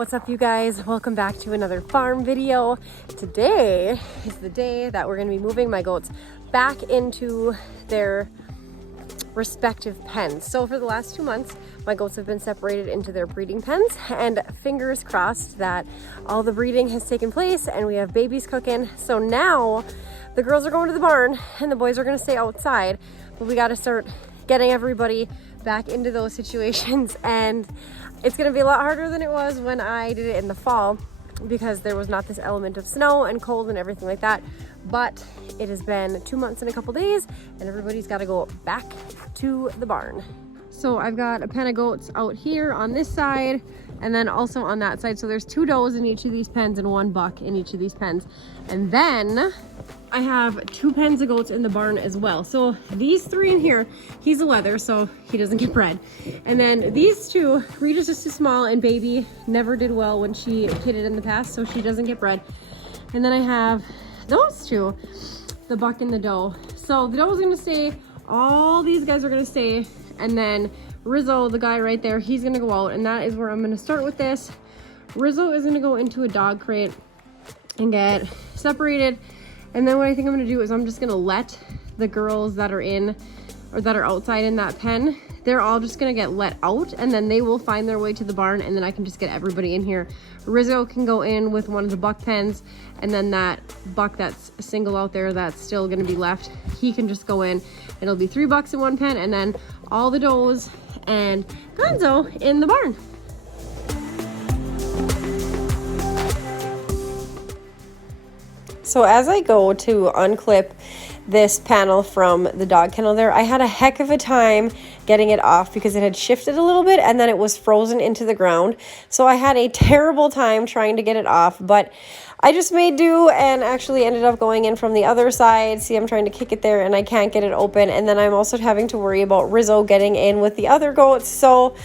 What's up, you guys? Welcome back to another farm video. Today is the day that we're going to be moving my goats back into their respective pens. So for the last 2 months, my goats have been separated into their breeding pens, and fingers crossed that all the breeding has taken place and we have babies cooking. So now the girls are going to the barn and the boys are going to stay outside, but we got to start getting everybody back into those situations, and it's going to be a lot harder than it was when I did it in the fall because there was not this element of snow and cold and everything like that. But it has been 2 months and a couple days and everybody's got to go back to the barn. So I've got a pen of goats out here on this side and then also on that side. So there's 2 does in each of these pens and 1 buck in each of these pens. And then I have 2 pens of goats in the barn as well. So these 3 in here, he's a wether, so he doesn't get bred. And then these 2, Rita's just too small and baby never did well when she kidded in the past, so she doesn't get bred. And then I have those 2, the buck and the doe. So the doe is gonna stay, all these guys are gonna stay, and then Rizzo, the guy right there, he's gonna go out, and that is where I'm gonna start with this. Rizzo is gonna go into a dog crate and get separated. And then what I think I'm gonna do is I'm just gonna let the girls that are in or that are outside in that pen, they're all just gonna get let out, and then they will find their way to the barn, and then I can just get everybody in here. Rizzo can go in with one of the buck pens, and then that buck that's single out there that's still gonna be left, he can just go in. It'll be 3 bucks in one pen, and then all the does and Gonzo in the barn. So as I go to unclip this panel from the dog kennel there, I had a heck of a time getting it off because it had shifted a little bit and then it was frozen into the ground. So I had a terrible time trying to get it off, but I just made do and actually ended up going in from the other side. See, I'm trying to kick it there and I can't get it open. And then I'm also having to worry about Rizzo getting in with the other goats. So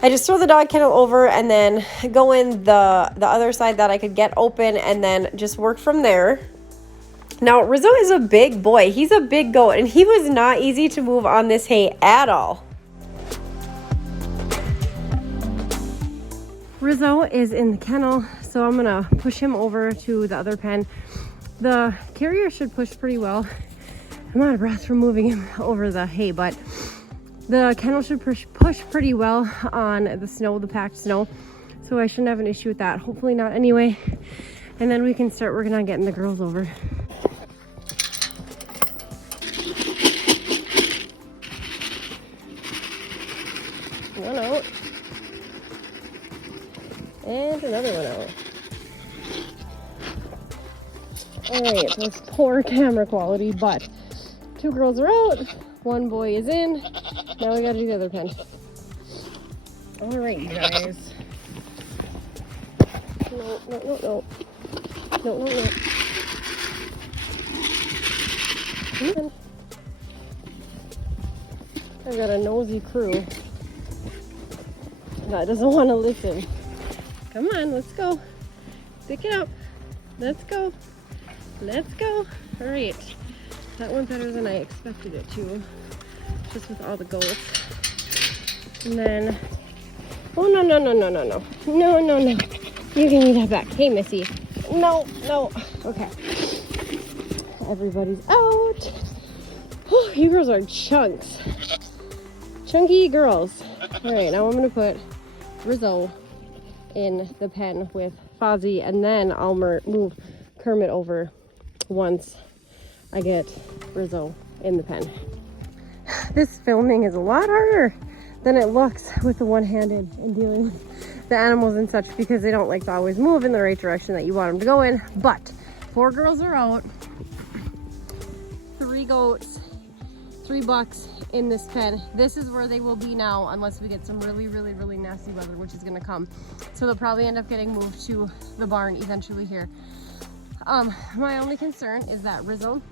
I just throw the dog kennel over and then go in the other side that I could get open and then just work from there. Now, Rizzo is a big boy. He's a big goat, and he was not easy to move on this hay at all. Rizzo is in the kennel, so I'm gonna push him over to the other pen. The carrier should push pretty well. I'm out of breath from moving him over the hay, but the kennel should push pretty well on the snow, the packed snow, so I shouldn't have an issue with that. Hopefully not anyway. And then we can start working on getting the girls over. One out. And another one out. Alright, so it's poor camera quality, but 2 girls are out, 1 boy is in. Now we gotta do the other pen. Alright, you guys. No. Come on. I've got a nosy crew that doesn't want to listen. Come on, let's go. Pick it up. Let's go. All right. That went better than I expected it to, just with all the goats. And then, oh, no. You can leave that back. Hey, Missy. No. Okay. Everybody's out. Oh, you girls are chunks. Chunky girls. All right, now I'm going to put Rizzo in the pen with Fozzie, and then I'll move Kermit over once I get Rizzo in the pen. This filming is a lot harder than it looks with the one-handed and dealing with the animals and such, because they don't like to always move in the right direction that you want them to go in. But 4 girls are out, 3 goats, 3 bucks in this pen. This is where they will be now unless we get some really nasty weather, which is going to come. So they'll probably end up getting moved to the barn eventually here. My only concern is that Rizzo,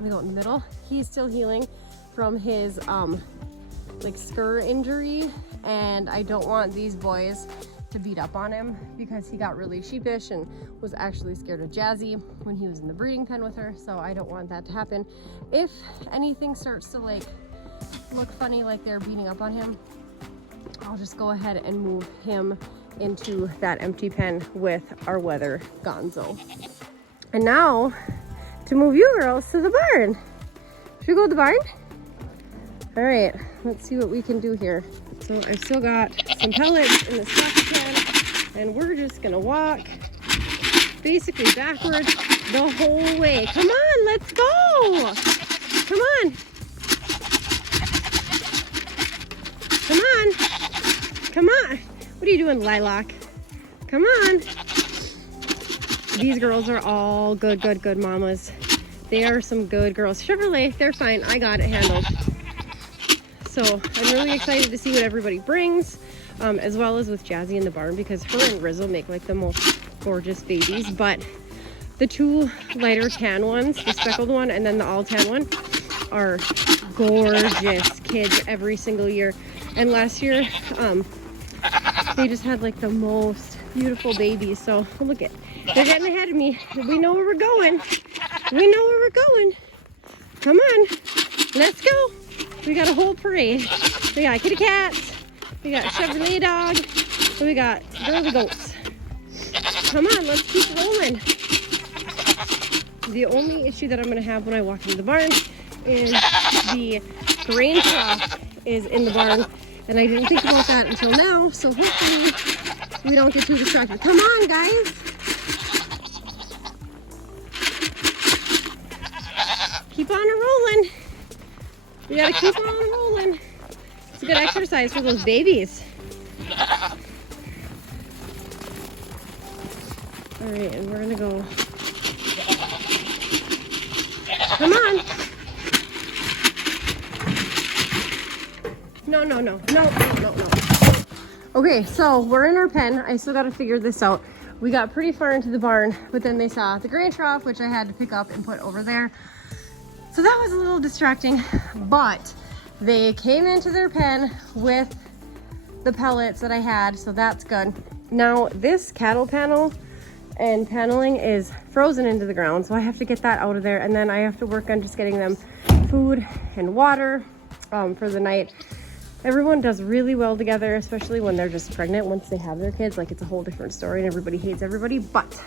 we go in the middle, he's still healing from his like scur injury, and I don't want these boys to beat up on him because he got really sheepish and was actually scared of Jazzy when he was in the breeding pen with her. So I don't want that to happen. If anything starts to like look funny, like they're beating up on him, I'll just go ahead and move him into that empty pen with our weather gonzo. And now to move you girls to the barn. Should we go to the barn? All right, let's see what we can do here. So I've still got some pellets in the stuff can, and we're just gonna walk basically backwards the whole way. Come on, let's go. Come on. Come on. Come on. What are you doing, Lilac? Come on. These girls are all good mamas. They are some good girls. Chevrolet, they're fine. I got it handled. So I'm really excited to see what everybody brings, as well as with Jazzy in the barn, because her and Rizzo make like the most gorgeous babies. But the two lighter tan ones, the speckled one and then the all tan one, are gorgeous kids every single year. And last year, they just had like the most beautiful babies. So look at, they're getting ahead of me. We know where we're going. We know where we're going. Come on, let's go. We got a whole parade. We got kitty cats, we got Chevrolet dog, and we got girly goats. Come on, let's keep rolling. The only issue that I'm gonna have when I walk into the barn is the grain trough is in the barn, and I didn't think about that until now, so hopefully we don't get too distracted. Come on, guys. Keep on rolling. We gotta keep on rolling. It's a good exercise for those babies. All right, and we're gonna go. Come on. No. Okay, so we're in our pen. I still gotta figure this out. We got pretty far into the barn, but then they saw the grain trough, which I had to pick up and put over there. So that was a little distracting, but they came into their pen with the pellets that I had, so that's good. Now this cattle panel and paneling is frozen into the ground, so I have to get that out of there, and then I have to work on just getting them food and water for the night. Everyone does really well together, especially when they're just pregnant. Once they have their kids, like, it's a whole different story and everybody hates everybody. But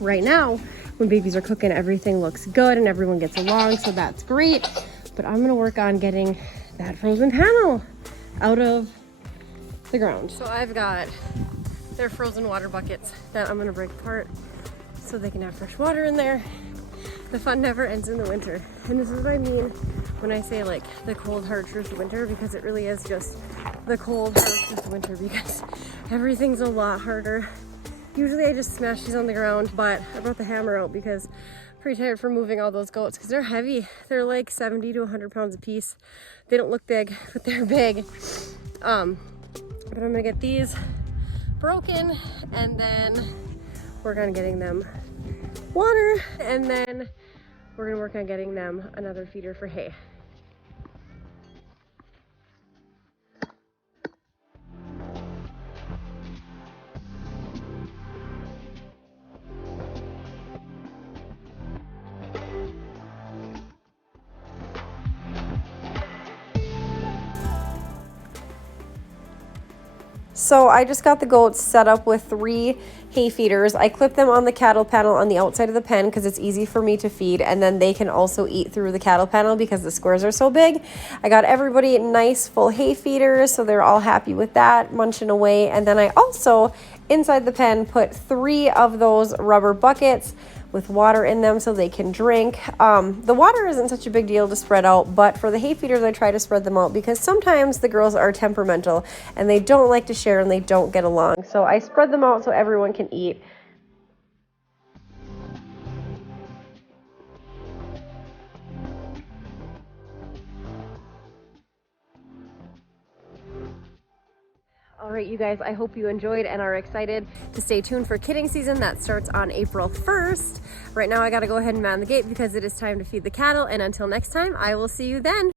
right now, when babies are cooking, everything looks good and everyone gets along, so that's great. But I'm gonna work on getting that frozen panel out of the ground. So I've got their frozen water buckets that I'm gonna break apart so they can have fresh water in there. The fun never ends in the winter. And this is what I mean when I say like the cold hard truth of winter, because it really is just the cold hard truth of winter, because everything's a lot harder. Usually I just smash these on the ground, but I brought the hammer out because I'm pretty tired for moving all those goats, because they're heavy. They're like 70 to 100 pounds a piece. They don't look big, but they're big. But I'm gonna get these broken, and then work on getting them water, and then we're gonna work on getting them another feeder for hay. So I just got the goats set up with 3 hay feeders. I clip them on the cattle panel on the outside of the pen because it's easy for me to feed, and then they can also eat through the cattle panel because the squares are so big. I got everybody nice full hay feeders, so they're all happy with that, munching away. And then I also, inside the pen, put 3 of those rubber buckets with water in them so they can drink. The water isn't such a big deal to spread out, but for the hay feeders I try to spread them out because sometimes the girls are temperamental and they don't like to share and they don't get along. So I spread them out so everyone can eat. All right, you guys, I hope you enjoyed and are excited to stay tuned for kidding season. That starts on April 1st. Right now, I gotta go ahead and man the gate because it is time to feed the cattle. And until next time, I will see you then.